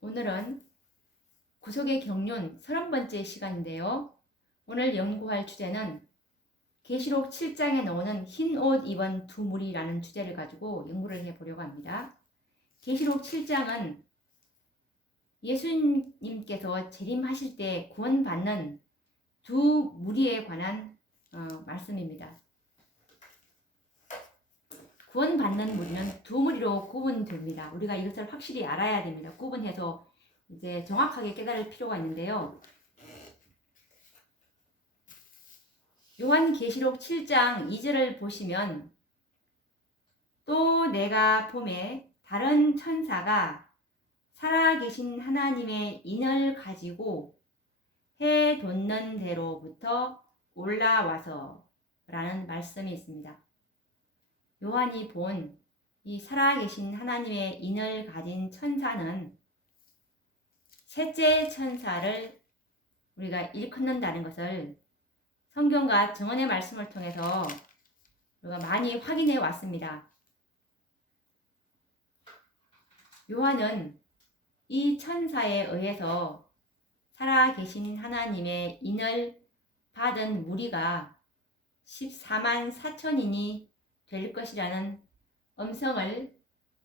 오늘은 구속의 경륜 30번째 시간인데요. 오늘 연구할 주제는 계시록 7장에 나오는 흰 옷 입은 두 무리라는 주제를 가지고 연구를 해보려고 합니다. 계시록 7장은 예수님께서 재림하실 때 구원받는 두 무리에 관한 말씀입니다. 구원받는 무리는 두 무리로 구분됩니다. 우리가 이것을 확실히 알아야 됩니다. 구분해서 이제 정확하게 깨달을 필요가 있는데요. 요한계시록 7장 2절을 보시면 또 내가 봄에 다른 천사가 살아계신 하나님의 인을 가지고 해 돋는 데로부터 올라와서 라는 말씀이 있습니다. 요한이 본 이 살아계신 하나님의 인을 가진 천사는 셋째 천사를 우리가 일컫는다는 것을 성경과 증언의 말씀을 통해서 우리가 많이 확인해 왔습니다. 요한은 이 천사에 의해서 살아계신 하나님의 인을 받은 무리가 14만 4천인이 될 것이라는 음성을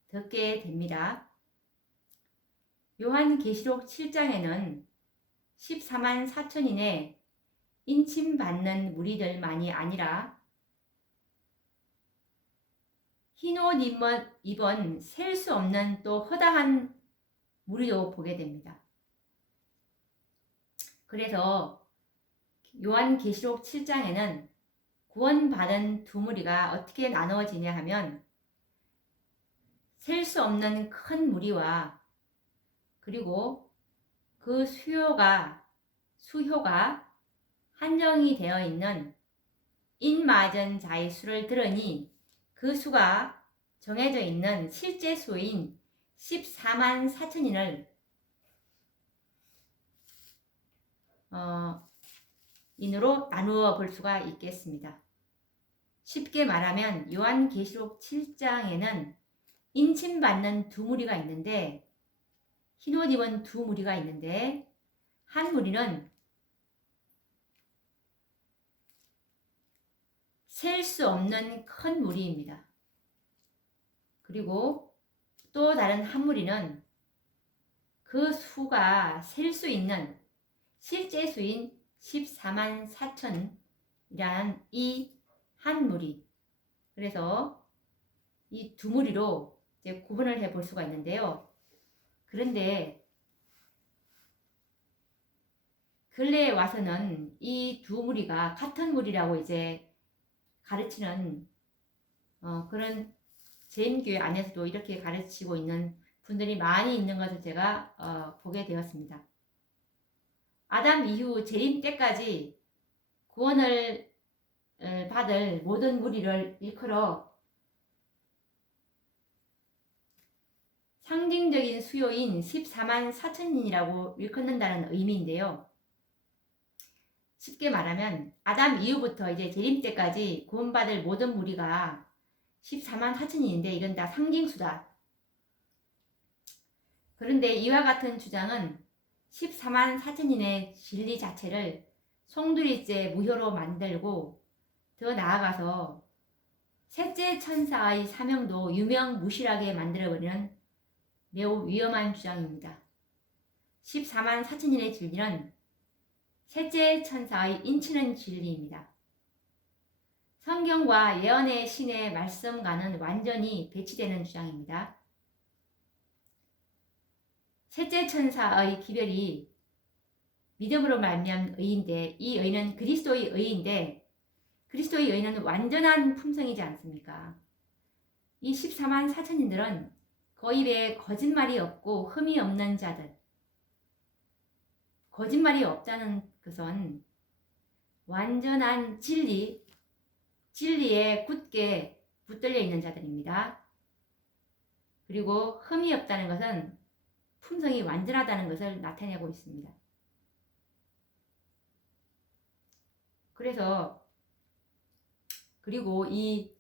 듣게 됩니다. 요한계시록 7장에는 14만 4천인의 인침받는 무리들만이 아니라 흰옷 입은 셀 수 없는 또 허다한 무리도 보게 됩니다. 그래서 요한계시록 7장에는 구원받은 두 무리가 어떻게 나누어지냐 하면 셀 수 없는 큰 무리와 그리고 그 수효가 한정이 되어 있는 인맞은 자의 수를 들으니 그 수가 정해져 있는 실제 수인 14만 4천인을 인으로 나누어 볼 수가 있겠습니다. 쉽게 말하면 요한계시록 7장에는 인침받는 두 무리가 있는데 흰옷 입은 두 무리가 있는데 한 무리는 셀 수 없는 큰 무리입니다. 그리고 또 다른 한 무리는 그 수가 셀 수 있는 실제 수인 14만 4천이라는 이 한 무리. 그래서 이 두 무리로 이제 구분을 해 볼 수가 있는데요. 그런데 근래에 와서는 이 두 무리가 같은 무리라고 이제 가르치는 그런 제임교회 안에서도 이렇게 가르치고 있는 분들이 많이 있는 것을 제가 보게 되었습니다. 아담 이후 재림 때까지 구원을 받을 모든 무리를 일컬어 상징적인 수요인 14만 4천인이라고 일컫는다는 의미인데요. 쉽게 말하면 아담 이후부터 이제 재림 때까지 구원받을 모든 무리가 14만 4천인인데 이건 다 상징수다. 그런데 이와 같은 주장은 14만 4천인의 진리 자체를 송두리째 무효로 만들고 더 나아가서 셋째 천사의 사명도 유명무실하게 만들어버리는 매우 위험한 주장입니다. 14만 4천인의 진리는 셋째 천사의 인치는 진리입니다. 성경과 예언의 신의 말씀과는 완전히 배치되는 주장입니다. 셋째 천사의 기별이 믿음으로 말미암은 의인데 이 의는 그리스도의 의인데 그리스도의 의는 완전한 품성이지 않습니까? 이 14만 4천인들은 그 입에 거짓말이 없고 흠이 없는 자들. 거짓말이 없다는 것은 완전한 진리에 굳게 붙들려 있는 자들입니다. 그리고 흠이 없다는 것은 품성이 완전하다는 것을 나타내고 있습니다. 그리고 이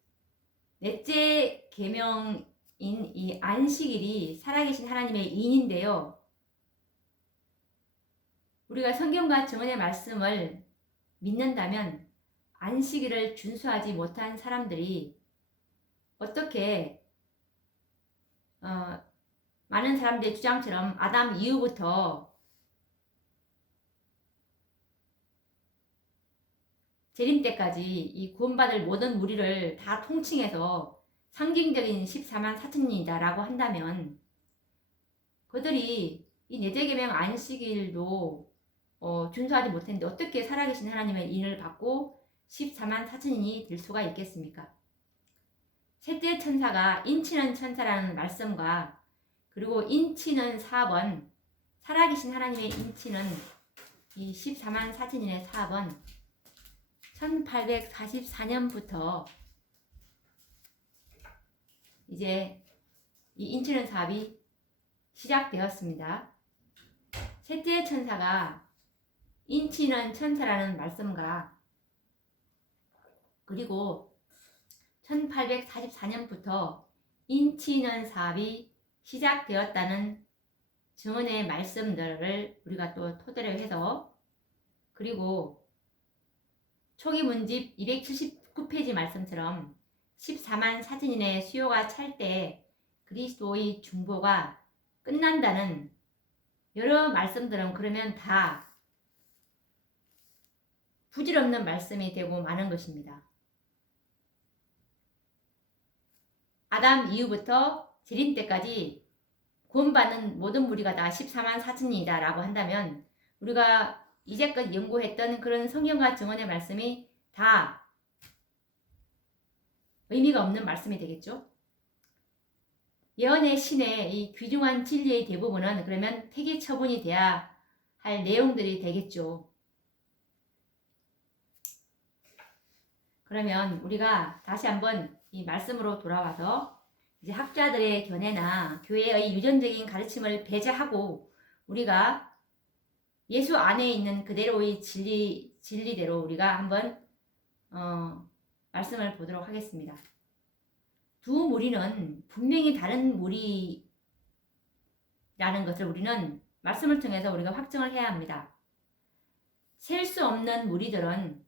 넷째 계명인 이 안식일이 살아계신 하나님의 인인데요. 우리가 성경과 정언의 말씀을 믿는다면 안식일을 준수하지 못한 사람들이 어떻게 많은 사람들의 주장처럼 아담 이후부터 재림 때까지 이 구원받을 모든 무리를 다 통칭해서 상징적인 14만 4천인이다 라고 한다면 그들이 이 내재계명 안식일도 준수하지 못했는데 어떻게 살아계신 하나님의 인을 받고 14만 4천인이 될 수가 있겠습니까? 셋째 천사가 인치는 천사라는 말씀과 그리고 인치는 4번 살아계신 하나님의 인치는 이 14만 4천인의 4번 1844년부터 이제 이 인치는 사업이 시작되었습니다. 셋째 천사가 인치는 천사라는 말씀과 그리고 1844년부터 인치는 사업이 시작되었다는 증언의 말씀들을 우리가 또 토대로 해서 그리고 초기 문집 279페이지 말씀처럼 14만 4천인의 수요가 찰 때 그리스도의 중보가 끝난다는 여러 말씀들은 그러면 다 부질없는 말씀이 되고 마는 것입니다. 아담 이후부터 재림 때까지 구원받는 모든 무리가 다 14만 4천이다 라고 한다면 우리가 이제껏 연구했던 그런 성경과 증언의 말씀이 다 의미가 없는 말씀이 되겠죠. 예언의 신의 이 귀중한 진리의 대부분은 그러면 폐기 처분이 돼야 할 내용들이 되겠죠. 그러면 우리가 다시 한번 이 말씀으로 돌아와서 이제 학자들의 견해나 교회의 유전적인 가르침을 배제하고 우리가 예수 안에 있는 그대로의 진리대로 우리가 한번 말씀을 보도록 하겠습니다. 두 무리는 분명히 다른 무리라는 것을 우리는 말씀을 통해서 우리가 확정을 해야 합니다. 셀 수 없는 무리들은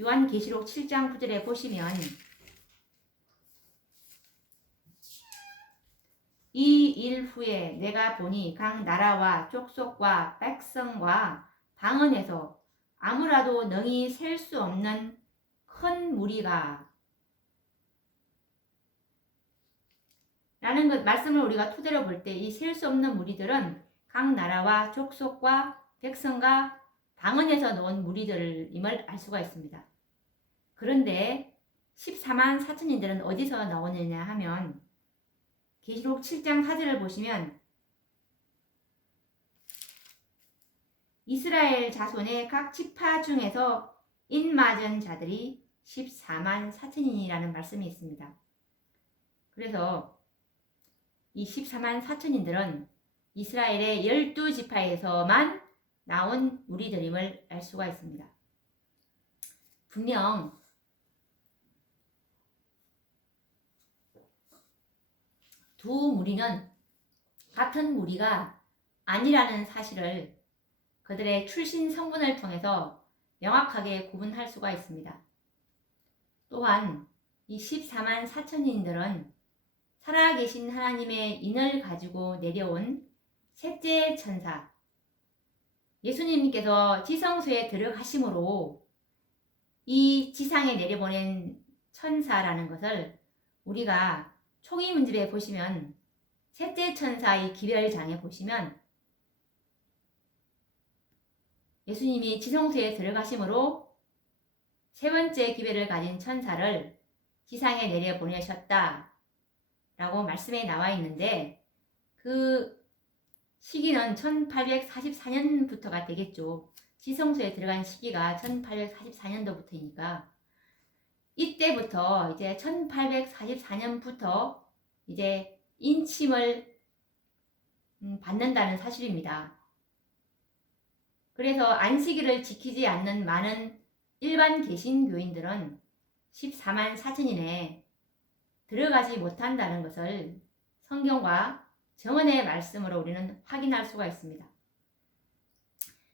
요한계시록 7장 9절에 보시면 이 일 후에 내가 보니 각 나라와 족속과 백성과 방언에서 아무라도 능히 셀 수 없는 큰 무리가 라는 것 말씀을 우리가 토대로 볼 때 이 셀 수 없는 무리들은 각 나라와 족속과 백성과 방언에서 나온 무리들임을 알 수가 있습니다. 그런데 14만 4천인들은 어디서 나오느냐 하면 계시록 7장 4절을 보시면 이스라엘 자손의 각 지파 중에서 인맞은 자들이 14만 4천인이라는 말씀이 있습니다. 그래서 이 14만 4천인들은 이스라엘의 12지파에서만 나온 무리들임을 알 수가 있습니다. 분명 두 무리는 같은 무리가 아니라는 사실을 그들의 출신 성분을 통해서 명확하게 구분할 수가 있습니다. 또한 이 14만 4천인들은 살아계신 하나님의 인을 가지고 내려온 셋째 천사 예수님께서 지성소에 들어가심으로 이 지상에 내려보낸 천사라는 것을 우리가 초기 문집에 보시면 셋째 천사의 기별장에 보시면 예수님이 지성소에 들어가심으로 세 번째 기별을 가진 천사를 지상에 내려보내셨다 라고 말씀에 나와 있는데 그 시기는 1844년부터가 되겠죠. 지성소에 들어간 시기가 1844년도부터이니까 이때부터 이제 1844년부터 이제 인침을 받는다는 사실입니다. 그래서 안식일을 지키지 않는 많은 일반 개신교인들은 14만 4천인에 들어가지 못한다는 것을 성경과 정언의 말씀으로 우리는 확인할 수가 있습니다.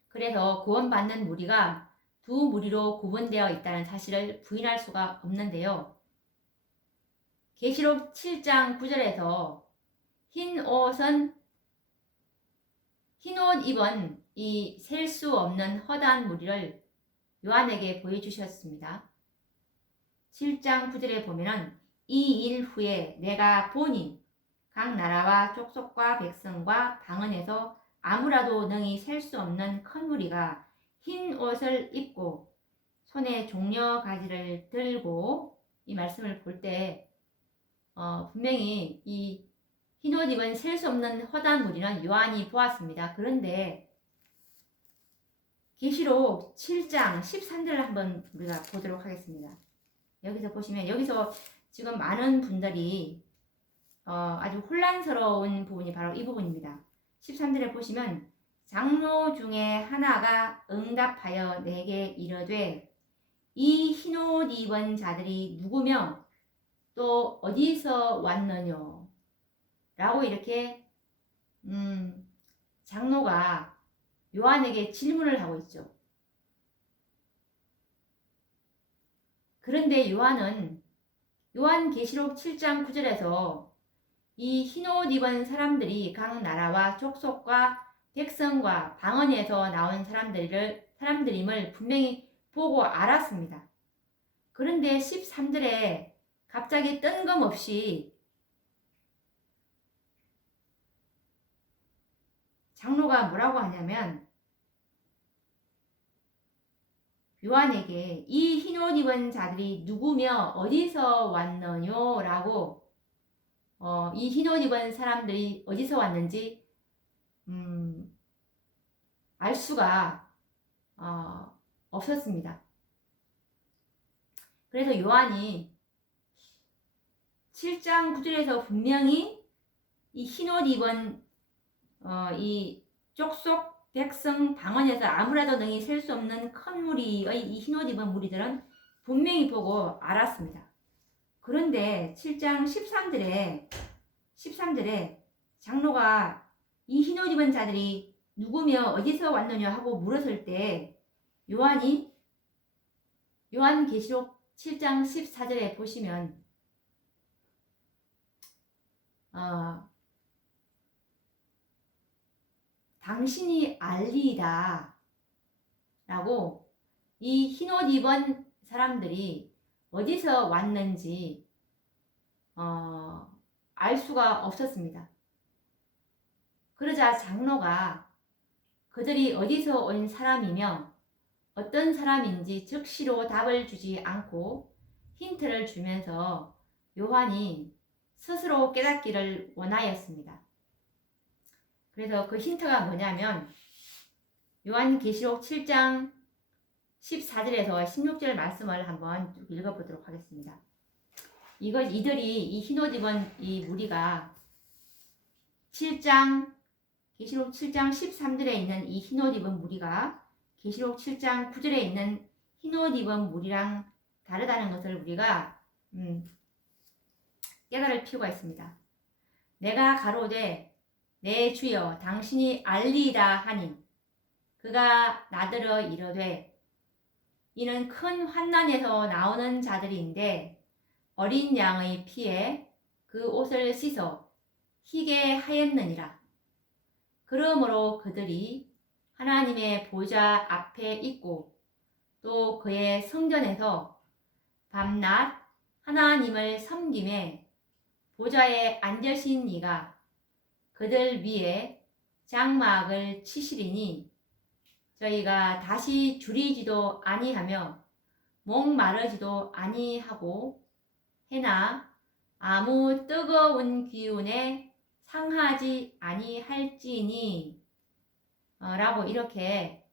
그래서 구원받는 무리가 두 무리로 구분되어 있다는 사실을 부인할 수가 없는데요. 계시록 7장 9절에서 흰 옷 입은 이 셀 수 없는 허다한 무리를 요한에게 보여주셨습니다. 7장 9절에 보면은 이 일 후에 내가 보니 각 나라와 족속과 백성과 방언에서 아무라도 능히 셀 수 없는 큰 무리가 흰 옷을 입고 손에 종려 가지를 들고, 이 말씀을 볼 때 분명히 이 흰 옷 입은 셀 수 없는 허다한 무리는 요한이 보았습니다. 그런데 계시록 7장 13절을 한번 우리가 보도록 하겠습니다. 여기서 보시면, 여기서 지금 많은 분들이 아주 혼란스러운 부분이 바로 이 부분입니다. 13절에 보시면 장로 중에 하나가 응답하여 내게 이르되 이 흰옷 입은 자들이 누구며 또 어디서 왔느뇨? 라고 이렇게 장로가 요한에게 질문을 하고 있죠. 그런데 요한계시록 7장 9절에서 이 흰옷 입은 사람들이 각 나라와 족속과 백성과 방언에서 나온 사람들임을 분명히 보고 알았습니다. 그런데 13절에 갑자기 뜬금없이 장로가 뭐라고 하냐면 요한에게 이 흰옷 입은 자들이 누구며 어디서 왔느뇨? 라고 이 흰옷 입은 사람들이 어디서 왔는지 알 수가 없었습니다. 그래서 요한이 7장 9절에서 분명히 이 흰옷 입은 이 족속 백성 방언에서 아무라도 능히 셀 수 없는 큰 무리의 이 흰옷 입은 무리들은 분명히 보고 알았습니다. 그런데 7장 13절에 장로가 이 흰옷 입은 자들이 누구며 어디서 왔느냐 하고 물었을 때 요한계시록 7장 14절에 보시면 당신이 알리이다 라고 이 흰옷 입은 사람들이 어디서 왔는지 알 수가 없었습니다. 그러자 장로가 그들이 어디서 온 사람이며 어떤 사람인지 즉시로 답을 주지 않고 힌트를 주면서 요한이 스스로 깨닫기를 원하였습니다. 그래서 그 힌트가 뭐냐면 요한계시록 7장 14절에서 16절 말씀을 한번 읽어보도록 하겠습니다. 이들이 이 흰옷 입은 이 무리가 계시록 7장 13절에 있는 이 흰옷 입은 무리가 계시록 7장 9절에 있는 흰옷 입은 무리랑 다르다는 것을 우리가 깨달을 필요가 있습니다. 내가 가로되 내 주여 당신이 알리이다 하니 그가 나더러 이르되 이는 큰 환난에서 나오는 자들인데 어린 양의 피에 그 옷을 씻어 희게 하였느니라. 그러므로 그들이 하나님의 보좌 앞에 있고 또 그의 성전에서 밤낮 하나님을 섬김에 보좌에 앉으신 이가 그들 위에 장막을 치시리니 저희가 다시 줄이지도 아니하며 목마르지도 아니하고 해나 아무 뜨거운 기운에 상하지 아니할지니 라고 이렇게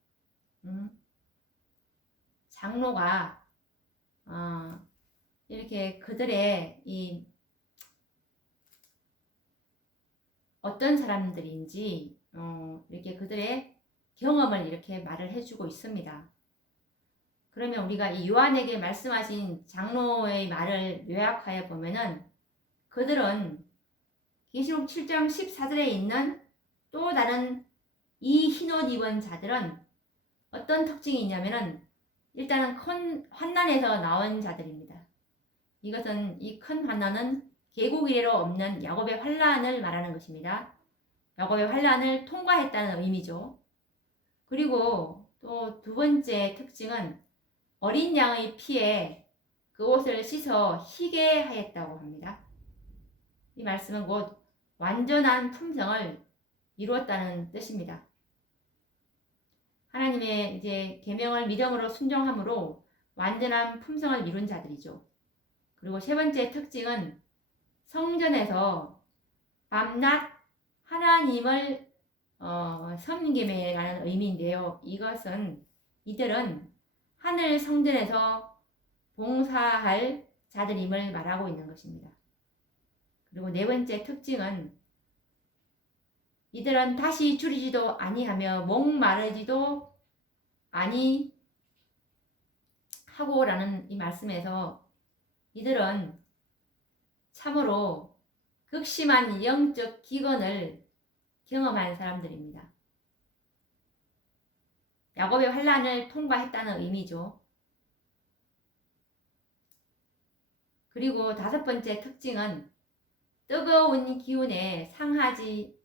장로가 이렇게 그들의 이 어떤 사람들인지 이렇게 그들의 경험을 이렇게 말을 해주고 있습니다. 그러면 우리가 이 요한에게 말씀하신 장로의 말을 요약하여 보면은 그들은 계시록 7장 14절에 있는 또 다른 이 흰옷 입은 자들은 어떤 특징이 있냐면은 일단은 큰 환난에서 나온 자들입니다. 이것은 이 큰 환난은 계곡 이래로 없는 야곱의 환난을 말하는 것입니다. 야곱의 환난을 통과했다는 의미죠. 그리고 또 두 번째 특징은 어린 양의 피에 그 옷을 씻어 희게 하였다고 합니다. 이 말씀은 곧 완전한 품성을 이루었다는 뜻입니다. 하나님의 이제 계명을 믿음으로 순종함으로 완전한 품성을 이룬 자들이죠. 그리고 세 번째 특징은 성전에서 밤낮 하나님을 섬김이라는 의미인데요. 이들은 하늘 성전에서 봉사할 자들임을 말하고 있는 것입니다. 그리고 네 번째 특징은 이들은 다시 줄이지도 아니하며 목마르지도 아니하고라는 이 말씀에서 이들은 참으로 극심한 영적 기근을 경험한 사람들입니다. 야곱의 환난을 통과했다는 의미죠. 그리고 다섯 번째 특징은 뜨거운 기운에 상하지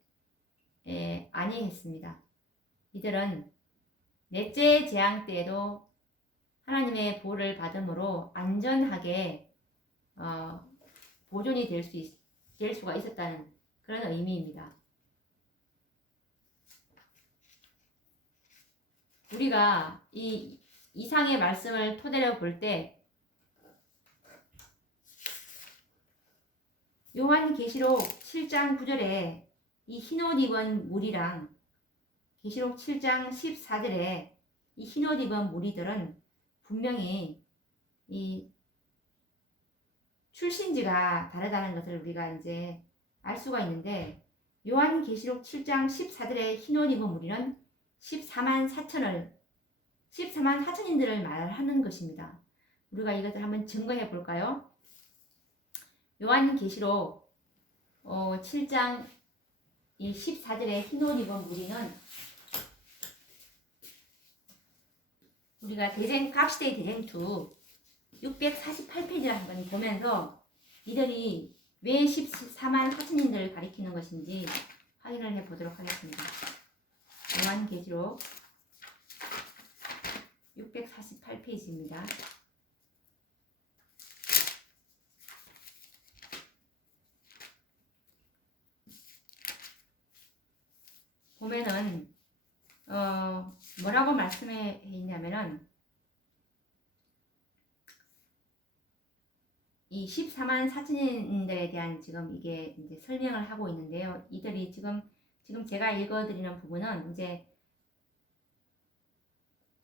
아니했습니다. 이들은 넷째 재앙 때에도 하나님의 보호를 받음으로 안전하게 보존이 될 수가 있었다는 그런 의미입니다. 우리가 이 이상의 말씀을 토대로 볼 때 요한계시록 7장 9절에 이 흰옷 입은 무리랑 계시록 7장 14절에 이 흰옷 입은 무리들은 분명히 이 출신지가 다르다는 것을 우리가 이제 알 수가 있는데 요한계시록 7장 14절에 흰옷 입은 무리는 14만 4천인들을 말하는 것입니다. 우리가 이것을 한번 증거해 볼까요? 요한계시록 7장 14절에 흰옷 입은 무리는 우리가 각시대의 대쟁투 648페이지를 한번 보면서 이들이 왜 14만 4천인들을 가리키는 것인지 확인을 해 보도록 하겠습니다. 요한계시록 648페이지입니다. 보면은 뭐라고 말씀해 있냐면은 이 14만 4천인들에 대한 지금 이게 이제 설명을 하고 있는데요. 이들이 지금 제가 읽어드리는 부분은 이제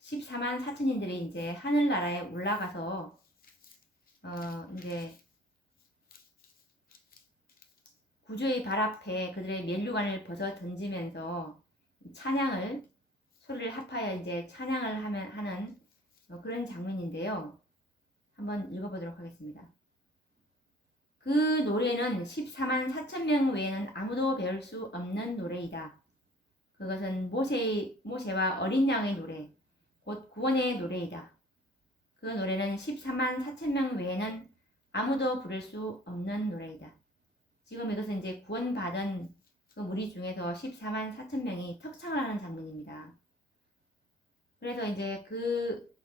14만 4천인들이 이제 하늘나라에 올라가서 이제 구주의 발 앞에 그들의 면류관을 벗어 던지면서 소리를 합하여 이제 찬양을 하는 그런 장면인데요. 한번 읽어보도록 하겠습니다. 그 노래는 14만 4천 명 외에는 아무도 배울 수 없는 노래이다. 그것은 모세와 어린 양의 노래, 곧 구원의 노래이다. 그 노래는 14만 4천 명 외에는 아무도 부를 수 없는 노래이다. 지금 이것은 이제 구원받은 그 무리 중에서 14만 4천 명이 턱창을 하는 장면입니다. 그래서 이제 그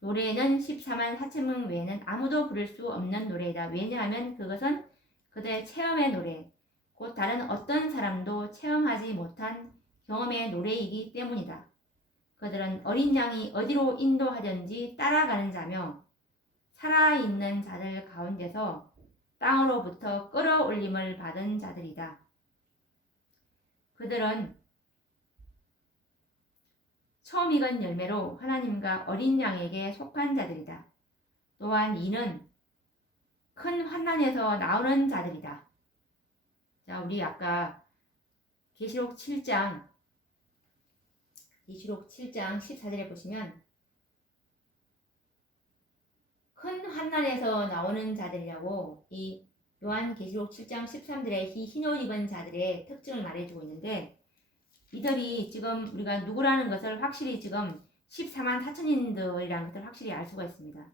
노래는 14만 4천 명 외에는 아무도 부를 수 없는 노래이다. 왜냐하면 그것은 그들의 체험의 노래, 곧 다른 어떤 사람도 체험하지 못한 경험의 노래이기 때문이다. 그들은 어린 양이 어디로 인도하든지 따라가는 자며 살아있는 자들 가운데서 땅으로부터 끌어올림을 받은 자들이다. 그들은 처음 익은 열매로 하나님과 어린 양에게 속한 자들이다. 또한 이는 큰 환난에서 나오는 자들이다. 자, 우리 아까 계시록 7장 14절에 보시면 큰 환난에서 나오는 자들이라고 이 요한계시록 7장 13절에 흰옷 입은 자들의 특징을 말해주고 있는데 이들이 지금 우리가 누구라는 것을 확실히 지금 14만 4천인들이라는 것을 확실히 알 수가 있습니다.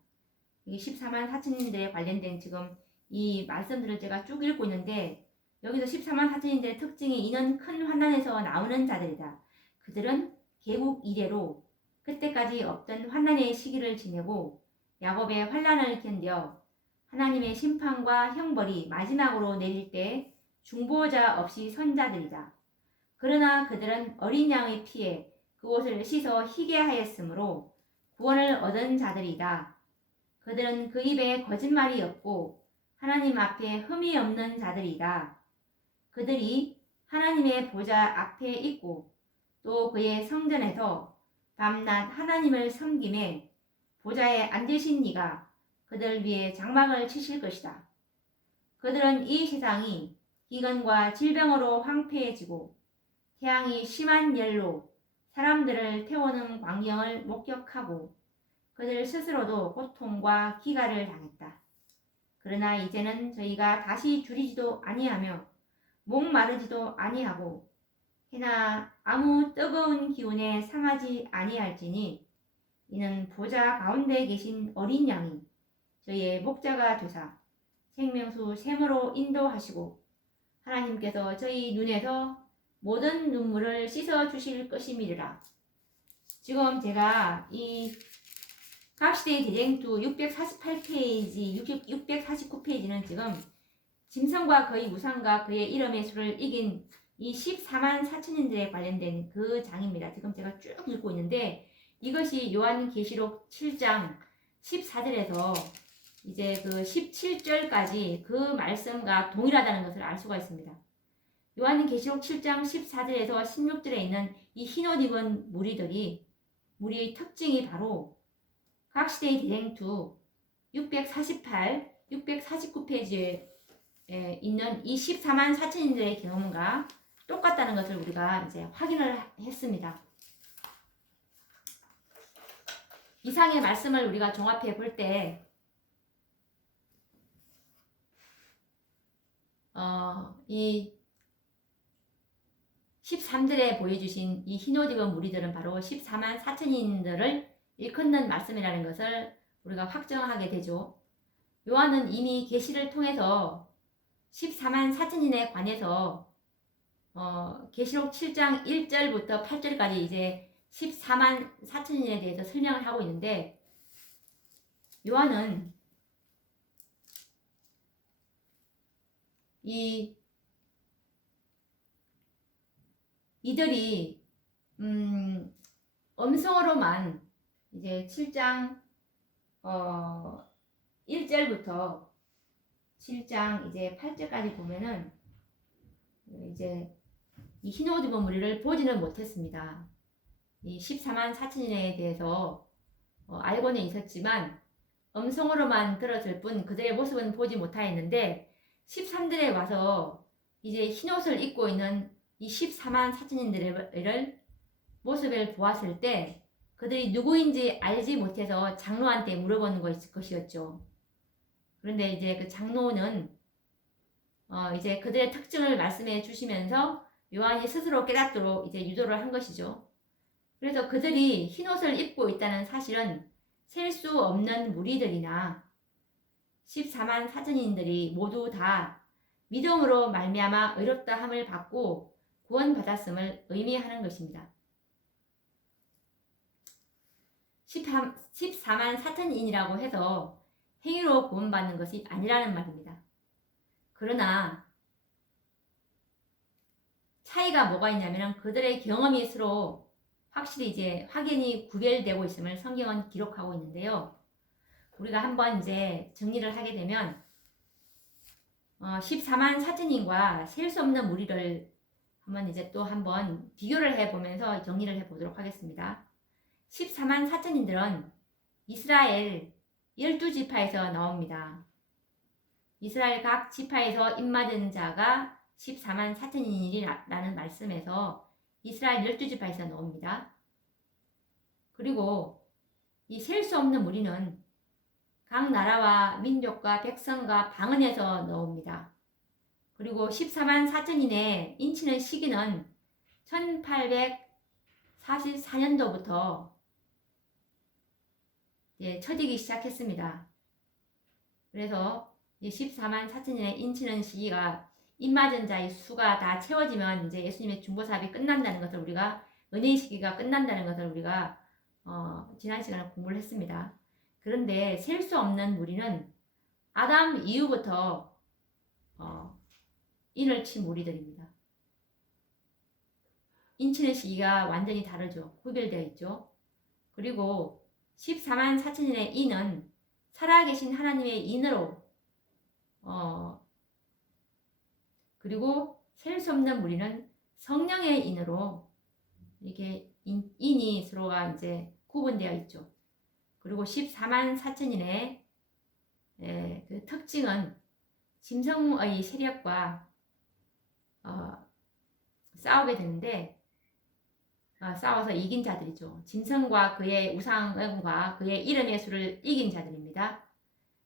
이게 14만 4천인들에 관련된 지금 이 말씀들을 제가 쭉 읽고 있는데 여기서 14만 4천인들의 특징이 이는 큰 환난에서 나오는 자들이다. 그들은 개국 이래로 그때까지 없던 환난의 시기를 지내고 야곱의 환난을 견뎌 하나님의 심판과 형벌이 마지막으로 내릴 때 중보자 없이 선 자들이다. 그러나 그들은 어린 양의 피에 그곳을 씻어 희게 하였으므로 구원을 얻은 자들이다. 그들은 그 입에 거짓말이 없고 하나님 앞에 흠이 없는 자들이다. 그들이 하나님의 보좌 앞에 있고 또 그의 성전에서 밤낮 하나님을 섬김에 보좌에 앉으신 이가 그들 위에 장막을 치실 것이다. 그들은 이 세상이 기근과 질병으로 황폐해지고 태양이 심한 열로 사람들을 태우는 광경을 목격하고 그들 스스로도 고통과 기가를 당했다. 그러나 이제는 저희가 다시 줄이지도 아니하며 목마르지도 아니하고 해나 아무 뜨거운 기운에 상하지 아니할지니 이는 보좌 가운데 계신 어린 양이 저희의 목자가 되사 생명수 샘으로 인도하시고 하나님께서 저희 눈에서 모든 눈물을 씻어 주실 것임이라. 지금 제가 이 각시대의 대쟁투 648페이지, 649페이지는 지금 짐승과 그의 우상과 그의 이름의 수를 이긴 이 14만 4천인들에 관련된 그 장입니다. 지금 제가 쭉 읽고 있는데 이것이 요한계시록 7장 14절에서 이제 그 17절까지 그 말씀과 동일하다는 것을 알 수가 있습니다. 요한계시록 7장 14절에서 16절에 있는 이 흰옷 입은 무리의 특징이 바로 각시대의 대쟁투 648, 649페이지에 있는 이 14만 4천인들의 경험과 똑같다는 것을 우리가 이제 확인을 했습니다. 이상의 말씀을 우리가 종합해 볼 때, 이 13절에 보여주신 이 흰옷 입은 무리들은 바로 14만 4천인들을 일컫는 말씀이라는 것을 우리가 확정하게 되죠. 요한은 이미 계시를 통해서 14만 4천인에 관해서 계시록 7장 1절부터 8절까지 이제 14만 4천인에 대해서 설명을 하고 있는데 요한은 이들이 음성으로만 이제 7장 1절부터 7장 이제 8절까지 보면은 이제 이 흰옷 입은 무리를 보지는 못했습니다. 이 14만 4천인에 대해서 알고는 있었지만 음성으로만 들었을 뿐 그들의 모습은 보지 못하였는데 13절에 와서 이제 흰옷을 입고 있는 이 14만 4천인들의 모습을 보았을 때 그들이 누구인지 알지 못해서 장로한테 물어보는 것이었죠. 그런데 이제 그 장로는 이제 그들의 특징을 말씀해 주시면서 요한이 스스로 깨닫도록 이제 유도를 한 것이죠. 그래서 그들이 흰옷을 입고 있다는 사실은 셀 수 없는 무리들이나 14만 4천인들이 모두 다 믿음으로 말미암아 의롭다함을 받고 구원받았음을 의미하는 것입니다. 14만 4천인이라고 해서 행위로 구원받는 것이 아니라는 말입니다. 그러나 차이가 뭐가 있냐면 그들의 경험이 서로 확실히 이제 확연히 구별되고 있음을 성경은 기록하고 있는데요. 우리가 한번 이제 정리를 하게 되면 14만 4천인과 셀 수 없는 무리를 한번 이제 또 한번 비교를 해보면서 정리를 해보도록 하겠습니다. 14만 4천인들은 이스라엘 12지파에서 나옵니다. 이스라엘 각 지파에서 입맞은 자가 14만 4천인이라는 말씀에서 이스라엘 12지파에서 나옵니다. 그리고 이 셀 수 없는 무리는 각 나라와 민족과 백성과 방언에서 나옵니다. 그리고 14만 4천인의 인치는 시기는 1844년도부터 처지기 시작했습니다. 그래서 14만 4천년에 인치는 시기가 입맞은 자의 수가 다 채워지면 이제 예수님의 중보 사업이 끝난다는 것을 우리가 은혜의 시기가 끝난다는 것을 우리가 지난 시간에 공부를 했습니다. 그런데 셀 수 없는 무리는 아담 이후부터 인을 친 무리들입니다. 인치는 시기가 완전히 다르죠. 구별되어 있죠. 그리고 14만 4천년의 인은 살아계신 하나님의 인으로 그리고 셀 수 없는 무리는 성령의 인으로 이렇게 인이 서로가 이제 구분되어 있죠. 그리고 14만 4천인의 그 특징은 짐승의 세력과 싸우게 되는데 싸워서 이긴 자들이죠. 짐승과 그의 우상과 그의 이름의 수를 이긴 자들입니다.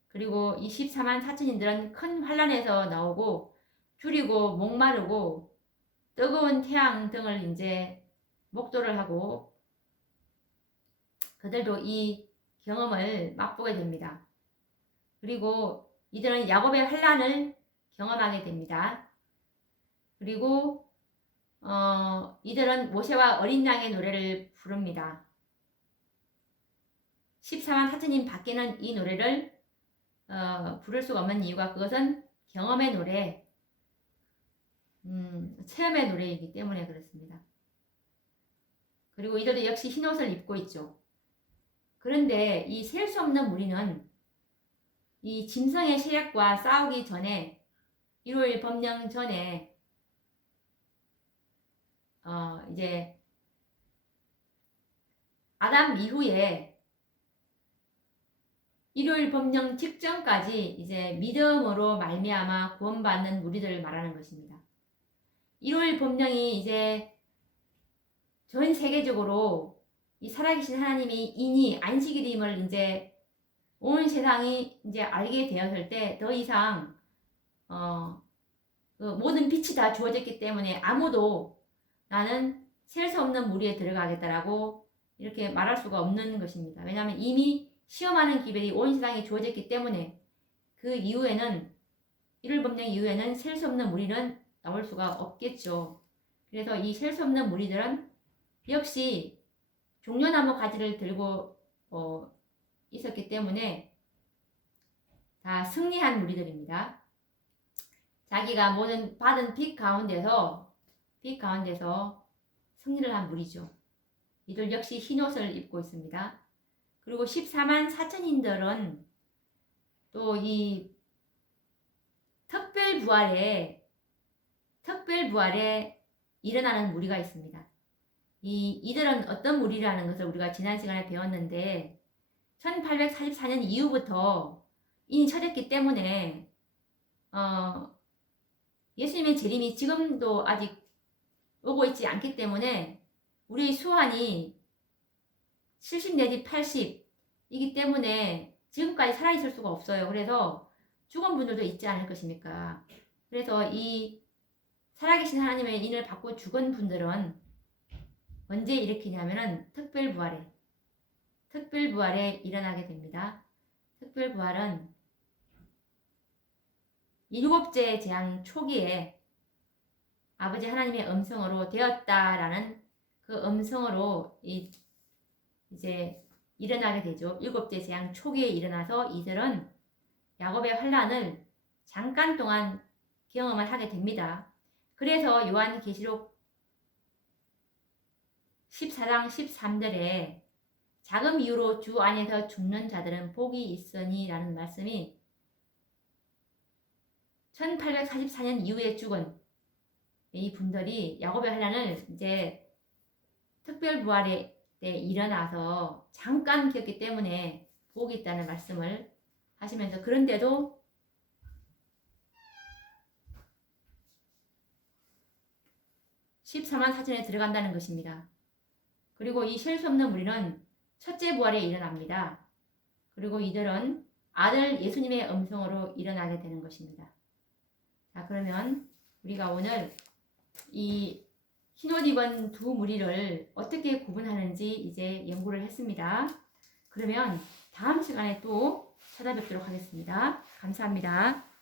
그리고 이 14만 4천인들은 큰 환란에서 나오고 줄이고 목마르고 뜨거운 태양 등을 이제 목도를 하고 그들도 이 경험을 맛보게 됩니다. 그리고 이들은 야곱의 환란을 경험하게 됩니다. 그리고 이들은 모세와 어린 양의 노래를 부릅니다. 14만 4천인 밖에는 이 노래를 부를 수가 없는 이유가 그것은 경험의 노래, 체험의 노래이기 때문에 그렇습니다. 그리고 이들도 역시 흰옷을 입고 있죠. 그런데 이 셀 수 없는 무리는 이 짐승의 세력과 싸우기 전에 일요일 법령 전에 이제 아담 이후에 일요일 법령 직전까지 이제 믿음으로 말미암아 구원받는 무리들을 말하는 것입니다. 일요일 법령이 이제 전 세계적으로 이 살아계신 하나님이 인이 안식일임을 이제 온 세상이 이제 알게 되었을 때 더 이상 그 모든 빛이 다 주어졌기 때문에 아무도 나는 셀 수 없는 무리에 들어가겠다라고 이렇게 말할 수가 없는 것입니다. 왜냐하면 이미 시험하는 기별이 온 세상에 주어졌기 때문에 그 이후에는 일요일 법령 이후에는 셀 수 없는 무리는 나올 수가 없겠죠. 그래서 이 셀 수 없는 무리들은 역시 종려나무 가지를 들고 있었기 때문에 다 승리한 무리들입니다. 자기가 모든 받은 빛 가운데서 승리를 한 무리죠. 이들 역시 흰옷을 입고 있습니다. 그리고 14만 4천인들은 또 이 특별 부활에 일어나는 무리가 있습니다. 이들은 어떤 무리라는 것을 우리가 지난 시간에 배웠는데 1844년 이후부터 인이 쳐졌기 때문에 예수님의 재림이 지금도 아직 오고 있지 않기 때문에 우리 수환이 70 내지 80이기 때문에 지금까지 살아있을 수가 없어요. 그래서 죽은 분들도 있지 않을 것입니까? 그래서 이 살아계신 하나님의 인을 받고 죽은 분들은 언제 일으키냐면은 특별부활에 일어나게 됩니다. 특별부활은 일곱째 재앙 초기에 아버지 하나님의 음성으로 되었다라는 그 음성으로 이제 일어나게 되죠. 일곱째 재앙 초기에 일어나서 이들은 야곱의 환란을 잠깐 동안 경험을 하게 됩니다. 그래서 요한계시록 14장 13절에 자금 이후로 주 안에서 죽는 자들은 복이 있으니 라는 말씀이 1844년 이후에 죽은 이 분들이 야곱의 환란을 이제 특별부활에 일어나서 잠깐 겪기 때문에 복이 있다는 말씀을 하시면서 그런데도 (14만 4천에) 들어간다는 것입니다. 그리고 이 셀 수 없는 무리는 첫째 부활에 일어납니다. 그리고 이들은 아들 예수님의 음성으로 일어나게 되는 것입니다. 자, 그러면 우리가 오늘 이 흰옷 입은 두 무리를 어떻게 구분하는지 이제 연구를 했습니다. 그러면 다음 시간에 또 찾아뵙도록 하겠습니다. 감사합니다.